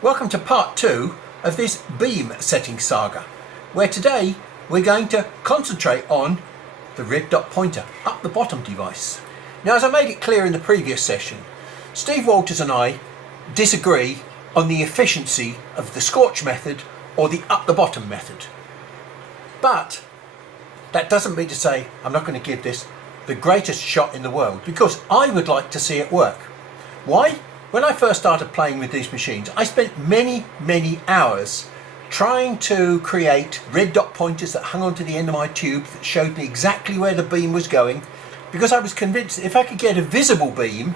Welcome to part 2 of this beam setting saga, where today we're going to concentrate on the red dot pointer up the bottom device. Now, as I made it clear in the previous session, Steve Walters and I disagree on the efficiency of the scorch method or the up the bottom method. But that doesn't mean to say I'm not going to give this the greatest shot in the world, because I would like to see it work. Why? When I first started playing with these machines, I spent many hours trying to create red dot pointers that hung onto the end of my tube that showed me exactly where the beam was going, because I was convinced that if I could get a visible beam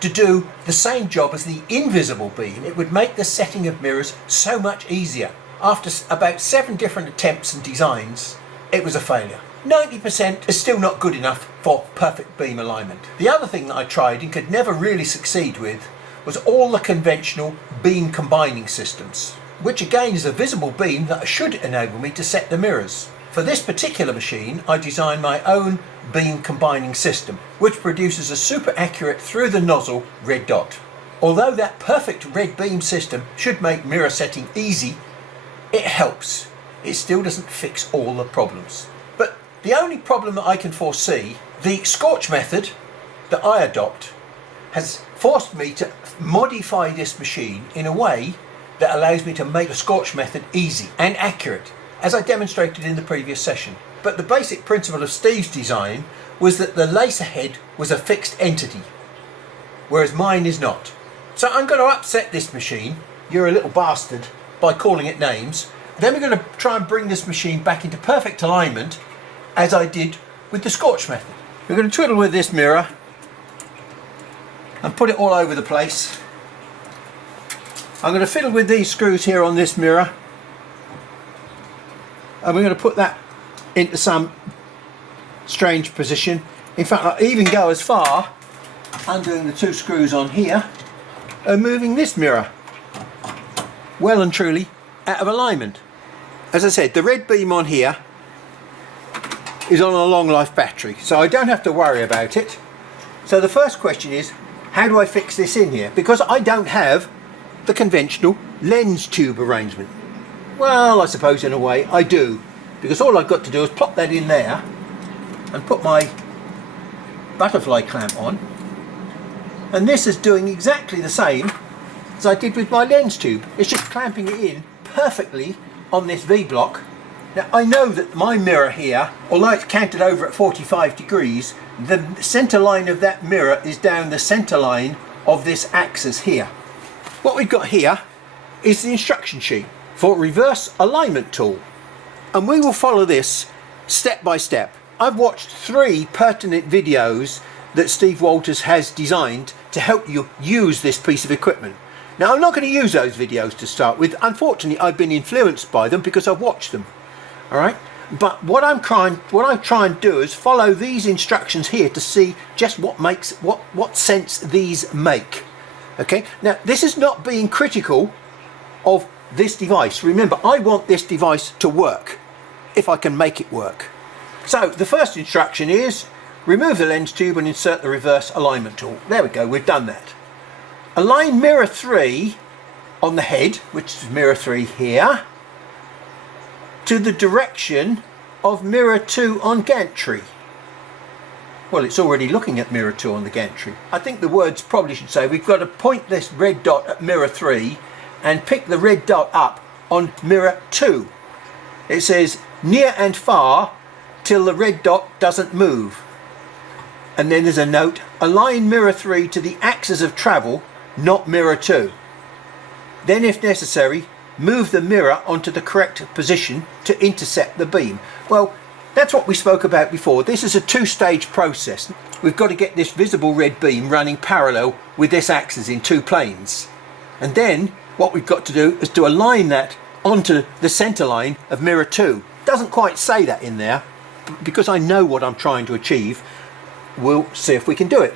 to do the same job as the invisible beam, it would make the setting of mirrors so much easier. After about 7 different attempts and designs, it was a failure. 90% is still not good enough for perfect beam alignment. The other thing that I tried and could never really succeed with was all the conventional beam combining systems, which again is a visible beam that should enable me to set the mirrors. For this particular machine, I designed my own beam combining system, which produces a super accurate through the nozzle red dot. Although that perfect red beam system should make mirror setting easy, it helps. It still doesn't fix all the problems. But the only problem that I can foresee, the scorch method that I adopt has forced me to modify this machine in a way that allows me to make the scorch method easy and accurate, as I demonstrated in the previous session. But the basic principle of Steve's design was that the lacer head was a fixed entity, whereas mine is not. So I'm going to upset this machine, you're a little bastard, by calling it names. Then we're going to try and bring this machine back into perfect alignment, as I did with the scorch method. We're going to twiddle with this mirror and put it all over the place. I'm going to fiddle with these screws here on this mirror, and we're going to put that into some strange position. In fact, I'll even go as far, undoing the 2 screws on here and moving this mirror well and truly out of alignment. As I said, the red beam on here is on a long life battery, so I don't have to worry about it. So the first question is, how do I fix this in here? Because I don't have the conventional lens tube arrangement. Well, I suppose in a way I do, because all I've got to do is plop that in there and put my butterfly clamp on, and this is doing exactly the same as I did with my lens tube. It's just clamping it in perfectly on this V-block. Now I know that my mirror here, although it's canted over at 45 degrees, the center line of that mirror is down the center line of this axis here. What we've got here is the instruction sheet for reverse alignment tool, and we will follow this step by step. I've watched 3 pertinent videos that Steve Walters has designed to help you use this piece of equipment. Now, I'm not going to use those videos to start with. Unfortunately, I've been influenced by them because I've watched them. All right, but what I try and do is follow these instructions here to see just what sense these make. Okay, now this is not being critical of this device. Remember, I want this device to work if I can make it work. So the first instruction is remove the lens tube and insert the reverse alignment tool. There we go, we've done that. Align mirror 3 on the head, which is mirror 3 here, to the direction of mirror 2 on gantry. Well, it's already looking at mirror 2 on the gantry. I think the words probably should say we've got to point this red dot at mirror 3 and pick the red dot up on mirror 2. It says near and far till the red dot doesn't move. And then there's a note, align mirror 3 to the axis of travel, not mirror 2. Then, if necessary, move the mirror onto the correct position to intercept the beam. Well, that's what we spoke about before. This is a 2-stage process. We've got to get this visible red beam running parallel with this axis in 2 planes. And then what we've got to do is to align that onto the center line of mirror 2. Doesn't quite say that in there, because I know what I'm trying to achieve. We'll see if we can do it.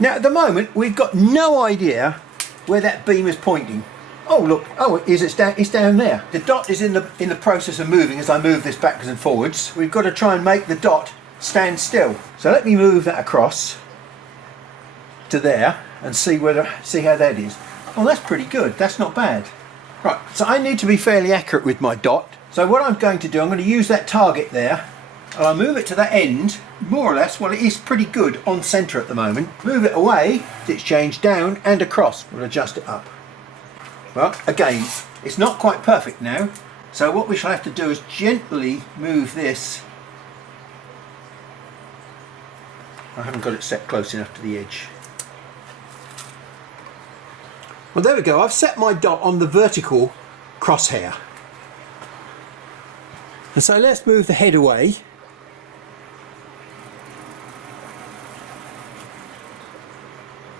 Now, at the moment, we've got no idea where that beam is pointing. Oh look, it's down there. The dot is in the process of moving as I move this backwards and forwards. We've got to try and make the dot stand still. So let me move that across to there and see how that is. Oh, that's pretty good. That's not bad. Right, so I need to be fairly accurate with my dot. So what I'm going to do, I'm going to use that target there, and I'll move it to that end, more or less. Well, it is pretty good on centre at the moment. Move it away, it's changed down and across. We'll adjust it up. Well, again, it's not quite perfect now, so what we shall have to do is gently move this. I haven't got it set close enough to the edge. Well, there we go. I've set my dot on the vertical crosshair. And so let's move the head away.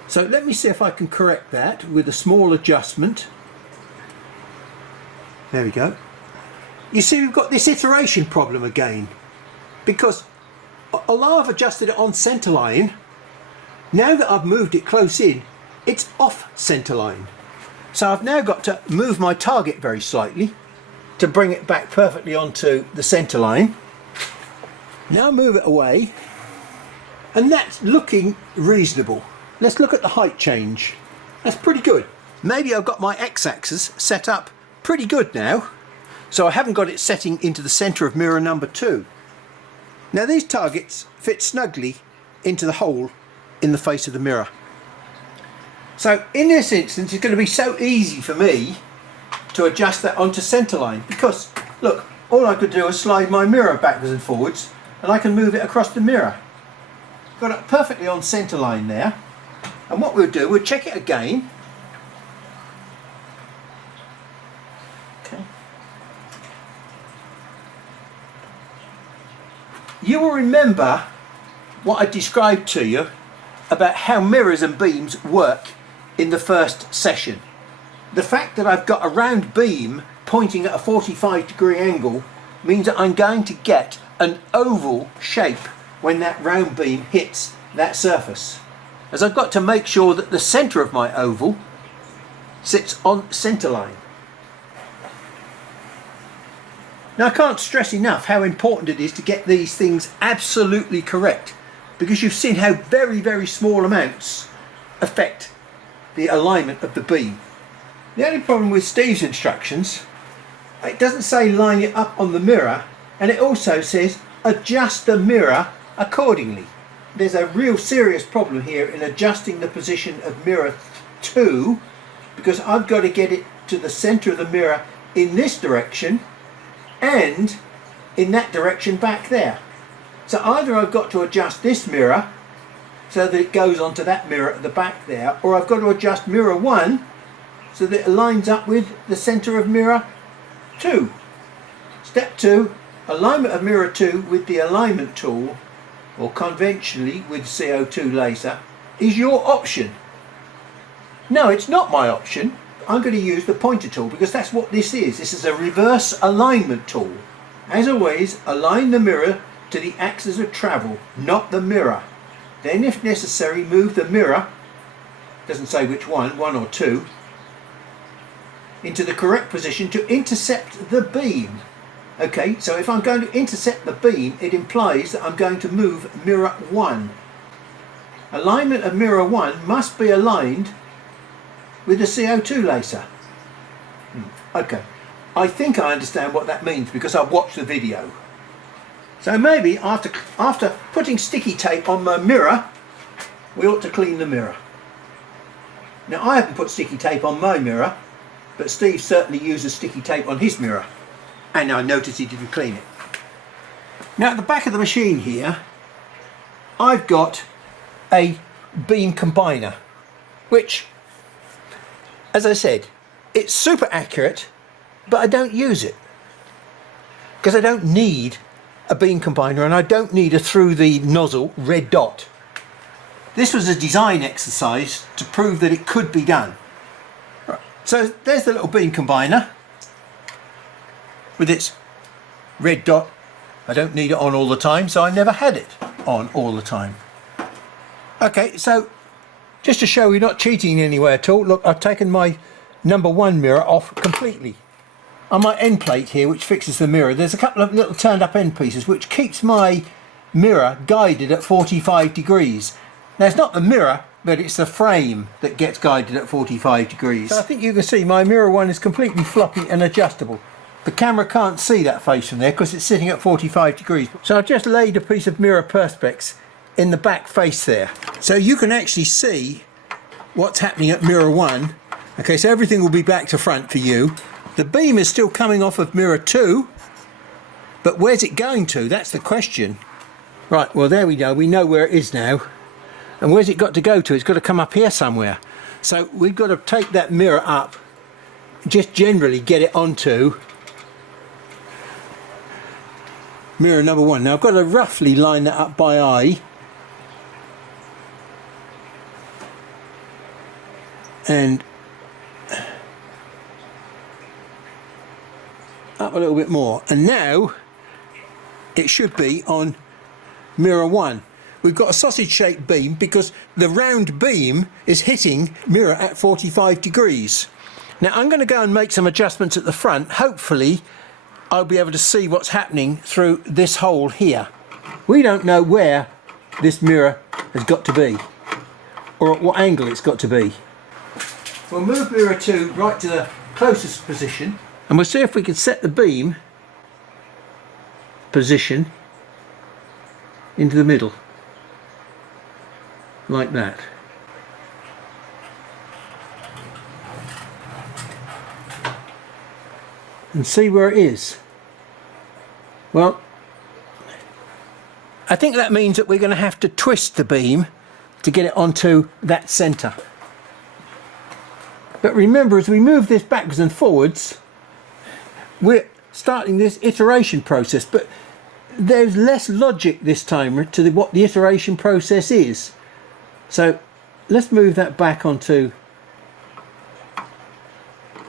So let me see if I can correct that with a small adjustment. There we go. You see, we've got this iteration problem again, because although I've adjusted it on centre line, now that I've moved it close in, it's off centre line. So I've now got to move my target very slightly to bring it back perfectly onto the centre line. Now move it away, and that's looking reasonable. Let's look at the height change. That's pretty good. Maybe I've got my x-axis set up pretty good now, so I haven't got it setting into the centre of mirror number 2. Now these targets fit snugly into the hole in the face of the mirror. So in this instance, it's going to be so easy for me to adjust that onto centre line, because look, all I could do is slide my mirror backwards and forwards, and I can move it across the mirror. Got it perfectly on centre line there. And what we'll do, we'll check it again. Okay. You will remember what I described to you about how mirrors and beams work in the first session. The fact that I've got a round beam pointing at a 45-degree angle means that I'm going to get an oval shape when that round beam hits that surface, as I've got to make sure that the centre of my oval sits on centre line. Now, I can't stress enough how important it is to get these things absolutely correct, because you've seen how very, very small amounts affect the alignment of the beam. The only problem with Steve's instructions, it doesn't say line it up on the mirror, and it also says adjust the mirror accordingly. There's a real serious problem here in adjusting the position of mirror 2, because I've got to get it to the centre of the mirror in this direction and in that direction back there. So either I've got to adjust this mirror so that it goes onto that mirror at the back there, or I've got to adjust mirror 1 so that it lines up with the centre of mirror 2. Step 2, alignment of mirror 2 with the alignment tool, or conventionally with CO2 laser, is your option. No, it's not my option. I'm going to use the pointer tool, because that's what this is. This is a reverse alignment tool. As always, align the mirror to the axis of travel, not the mirror. Then, if necessary, move the mirror, doesn't say which one or 2, into the correct position to intercept the beam. Okay, so if I'm going to intercept the beam, it implies that I'm going to move mirror 1. Alignment of mirror 1 must be aligned with the CO2 laser. Okay, I think I understand what that means because I've watched the video. So maybe after putting sticky tape on my mirror, we ought to clean the mirror. Now, I haven't put sticky tape on my mirror, but Steve certainly uses sticky tape on his mirror, and I noticed he didn't clean it. Now, at the back of the machine here, I've got a beam combiner, which, as I said, it's super accurate, but I don't use it because I don't need a beam combiner, and I don't need a through the nozzle red dot. This was a design exercise to prove that it could be done. Right. So there's the little beam combiner with its red dot. I don't need it on all the time, so I never had it on all the time. Okay, so just to show we're not cheating anywhere at all, look, I've taken my number 1 mirror off completely. On my end plate here, which fixes the mirror, there's a couple of little turned up end pieces which keeps my mirror guided at 45 degrees. Now, it's not the mirror but it's the frame that gets guided at 45 degrees. So I think you can see my mirror one is completely floppy and adjustable. The camera can't see that face from there because it's sitting at 45 degrees. So I've just laid a piece of mirror perspex in the back face there. So you can actually see what's happening at mirror one. Okay, so everything will be back to front for you. The beam is still coming off of mirror two, but where's it going to? That's the question. Right, well there we go. We know where it is now. And where's it got to go to? It's got to come up here somewhere. So we've got to take that mirror up, just generally get it onto mirror number one. Now I've got to roughly line that up by eye. And up a little bit more. And now it should be on mirror one. We've got a sausage shaped beam because the round beam is hitting mirror at 45 degrees. Now I'm going to go and make some adjustments at the front. Hopefully I'll be able to see what's happening through this hole here. We don't know where this mirror has got to be or at what angle it's got to be. We'll move mirror 2 right to the closest position and we'll see if we can set the beam position into the middle like that. And see where it is. Well, I think that means that we're going to have to twist the beam to get it onto that centre. But remember, as we move this backwards and forwards, we're starting this iteration process, but there's less logic this time to what the iteration process is. So let's move that back onto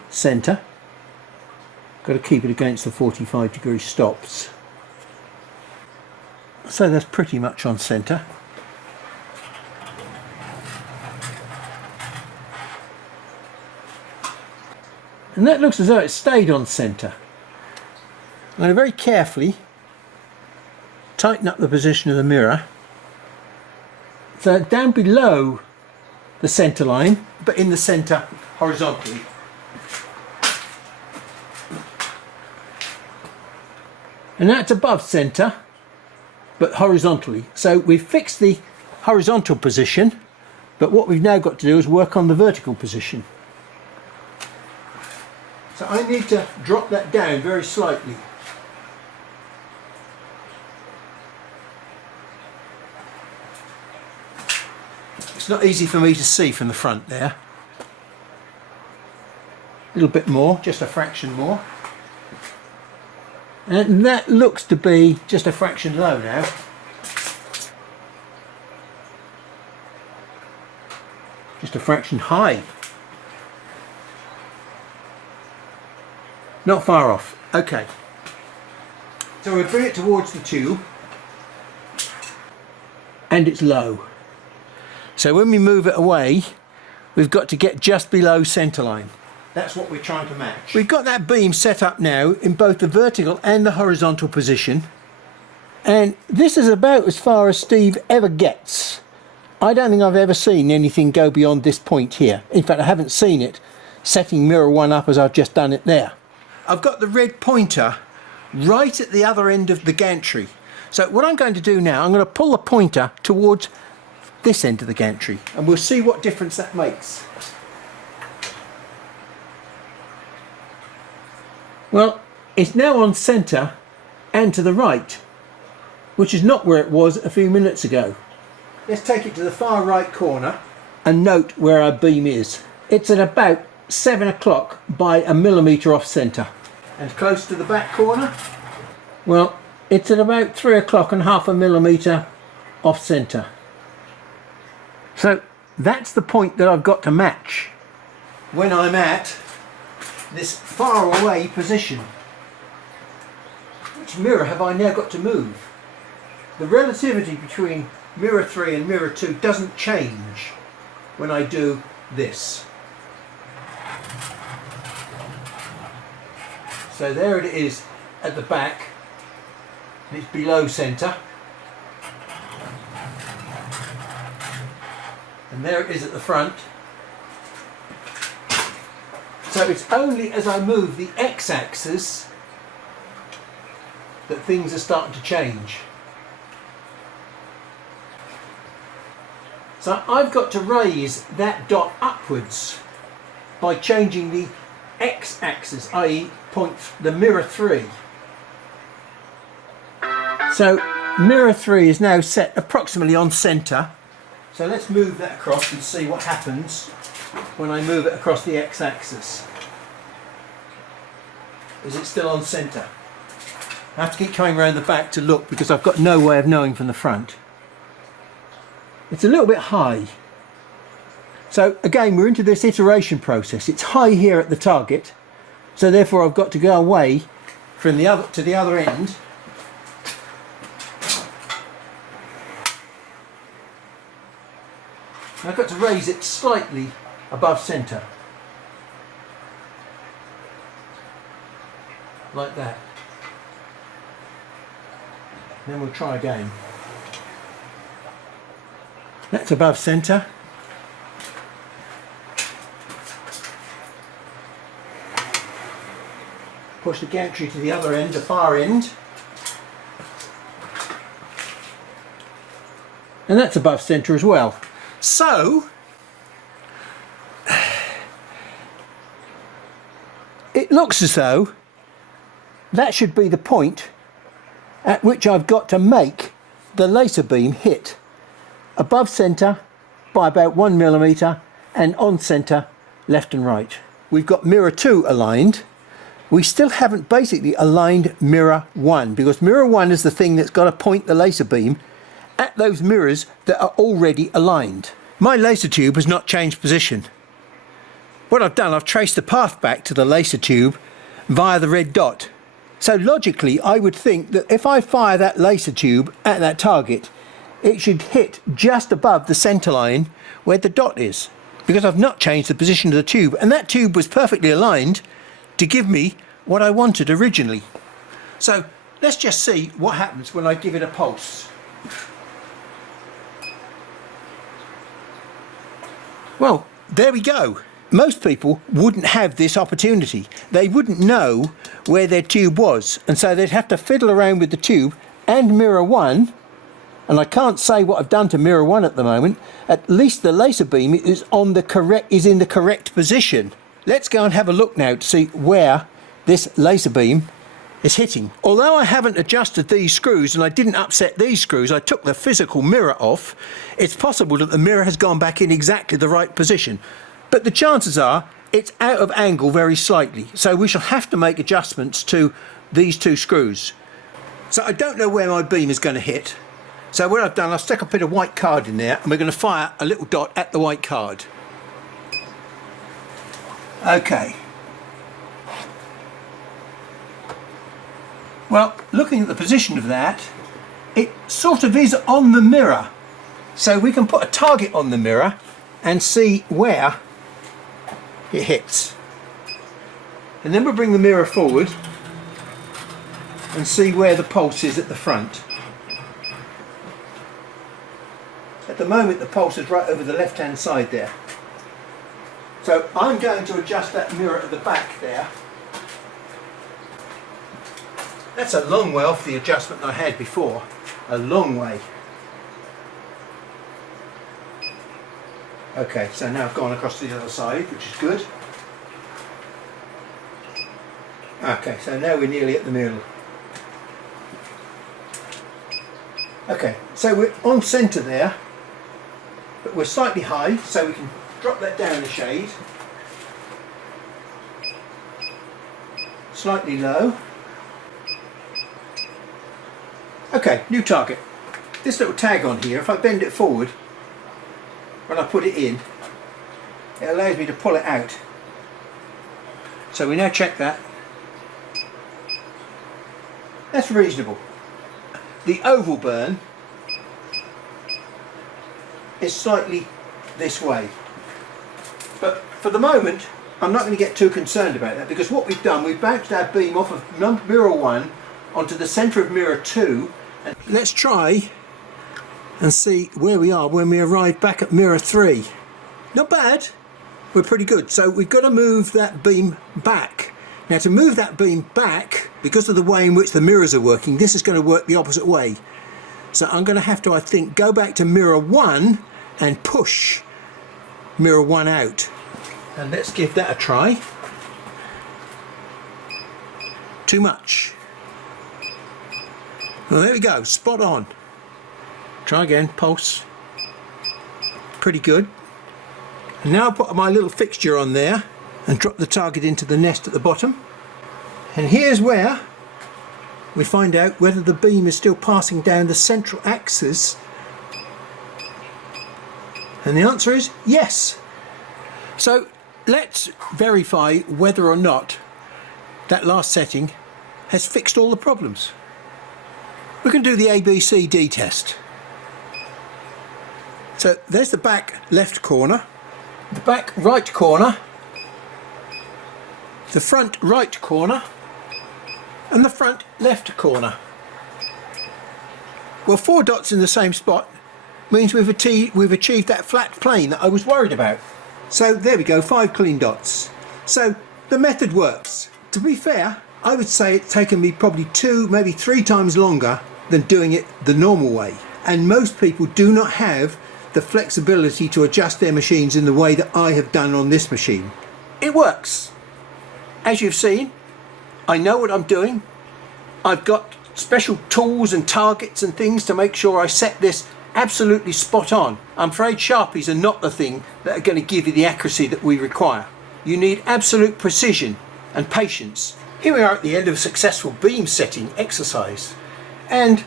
centre. Got to keep it against the 45 degree stops. So that's pretty much on centre. And that looks as though it stayed on centre. I'm going to very carefully tighten up the position of the mirror. So down below the centre line, but in the centre horizontally. And that's above centre, but horizontally. So we've fixed the horizontal position, but what we've now got to do is work on the vertical position. So I need to drop that down very slightly. It's not easy for me to see from the front there. A little bit more, just a fraction more. And that looks to be just a fraction low now. Just a fraction high. Not far off. Okay. So we bring it towards the tube and it's low. So when we move it away, we've got to get just below centre line. That's what we're trying to match. We've got that beam set up now in both the vertical and the horizontal position. And this is about as far as Steve ever gets. I don't think I've ever seen anything go beyond this point here. In fact, I haven't seen it setting mirror one up as I've just done it there. I've got the red pointer right at the other end of the gantry. So what I'm going to do now, I'm going to pull the pointer towards this end of the gantry and we'll see what difference that makes. Well, it's now on centre and to the right, which is not where it was a few minutes ago. Let's take it to the far right corner and note where our beam is. It's at about 7 o'clock by a millimetre off centre. And close to the back corner, well, it's at about 3 o'clock and half a millimetre off centre. So that's the point that I've got to match when I'm at this far away position. Which mirror have I now got to move? The relativity between mirror 3 and mirror 2 doesn't change when I do this. So there it is at the back, and it's below centre. And there it is at the front. So it's only as I move the x-axis that things are starting to change. So I've got to raise that dot upwards by changing the x-axis, i.e. point the mirror 3. So mirror 3 is now set approximately on centre. So let's move that across and see what happens when I move it across the x-axis. Is it still on centre? I have to keep coming around the back to look because I've got no way of knowing from the front. It's a little bit high. So again, we're into this iteration process. It's high here at the target, so therefore I've got to go away from the other to the other end. I've got to raise it slightly above centre, like that. Then we'll try again. That's above centre. Push the gantry to the other end, the far end. And that's above centre as well. So, it looks as though that should be the point at which I've got to make the laser beam hit above centre by about 1 millimetre and on centre left and right. We've got mirror 2 aligned. We still haven't basically aligned mirror 1 because mirror 1 is the thing that's got to point the laser beam at those mirrors that are already aligned. My laser tube has not changed position. What I've done, I've traced the path back to the laser tube via the red dot. So logically, I would think that if I fire that laser tube at that target, it should hit just above the centre line where the dot is, because I've not changed the position of the tube, and that tube was perfectly aligned to give me what I wanted originally. So let's just see what happens when I give it a pulse. Well, there we go. Most people wouldn't have this opportunity. They wouldn't know where their tube was, and so they'd have to fiddle around with the tube and mirror 1. And I can't say what I've done to mirror 1 at the moment. At least the laser beam is in the correct position. Let's go and have a look now to see where this laser beam is hitting. Although I haven't adjusted these screws and I didn't upset these screws, I took the physical mirror off, it's possible that the mirror has gone back in exactly the right position. But the chances are it's out of angle very slightly. So we shall have to make adjustments to these 2 screws. So I don't know where my beam is going to hit. So what I've done, I've stuck a bit of white card in there and we're going to fire a little dot at the white card. Okay. Well, looking at the position of that, it sort of is on the mirror. So we can put a target on the mirror and see where it hits. And then we'll bring the mirror forward and see where the pulse is at the front. At the moment the pulse is right over the left hand side there. So I'm going to adjust that mirror at the back there. That's a long way off the adjustment I had before. A long way. Okay, so now I've gone across to the other side, which is good. Okay, so now we're nearly at the middle. Okay, so we're on centre there, but we're slightly high, so we can drop that down a shade. Slightly low. Okay, new target. This little tag on here, if I bend it forward, when I put it in, it allows me to pull it out. So we now check that. That's reasonable. The oval burn is slightly this way. But for the moment, I'm not going to get too concerned about that, because what we've done, we've bounced our beam off of mirror 1 onto the centre of mirror 2. And let's try and see where we are when we arrive back at mirror 3. Not bad. We're pretty good. So we've got to move that beam back. Now to move that beam back, because of the way in which the mirrors are working, this is going to work the opposite way. So I'm going to have to, I think, go back to mirror 1 and push mirror 1 out. And let's give that a try. Too much. Well, there we go, spot on. Try again, pulse. Pretty good. And now I'll put my little fixture on there and drop the target into the nest at the bottom. And here's where we find out whether the beam is still passing down the central axis. And the answer is yes. So let's verify whether or not that last setting has fixed all the problems. We can do the ABCD test. So there's the back left corner, the back right corner, the front right corner, and the front left corner. Well, 4 dots in the same spot means we've achieved that flat plane that I was worried about. So there we go, 5 clean dots. So the method works. To be fair, I would say it's taken me probably 2, maybe 3 times longer than doing it the normal way. And most people do not have the flexibility to adjust their machines in the way that I have done on this machine. It works. As you've seen, I know what I'm doing. I've got special tools and targets and things to make sure I set this absolutely spot on. I'm afraid Sharpies are not the thing that are going to give you the accuracy that we require. You need absolute precision and patience. Here we are at the end of a successful beam setting exercise. And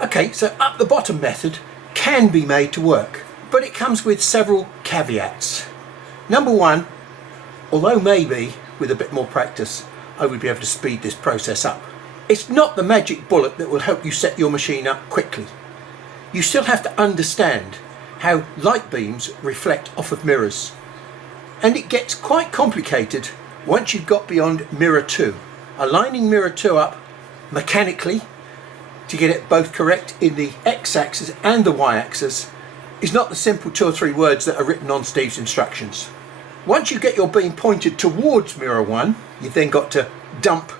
okay, so up the bottom method can be made to work, but it comes with several caveats. Number 1, although maybe with a bit more practice I would be able to speed this process up, it's not the magic bullet that will help you set your machine up quickly. You still have to understand how light beams reflect off of mirrors, and it gets quite complicated once you've got beyond mirror 2. Aligning mirror 2 up mechanically to get it both correct in the x-axis and the y-axis is not the simple 2 or 3 words that are written on Steve's instructions. Once you get your beam pointed towards mirror 1, you've then got to dump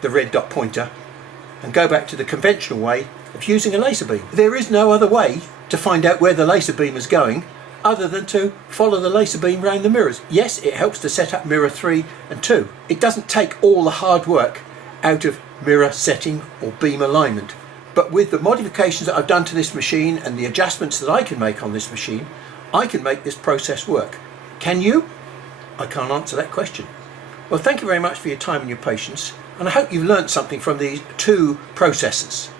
the red dot pointer and go back to the conventional way of using a laser beam. There is no other way to find out where the laser beam is going other than to follow the laser beam around the mirrors. Yes, it helps to set up mirror 3 and 2. It doesn't take all the hard work out of mirror setting or beam alignment. But with the modifications that I've done to this machine and the adjustments that I can make on this machine, I can make this process work. Can you? I can't answer that question. Well, thank you very much for your time and your patience, and I hope you've learned something from these 2 processes.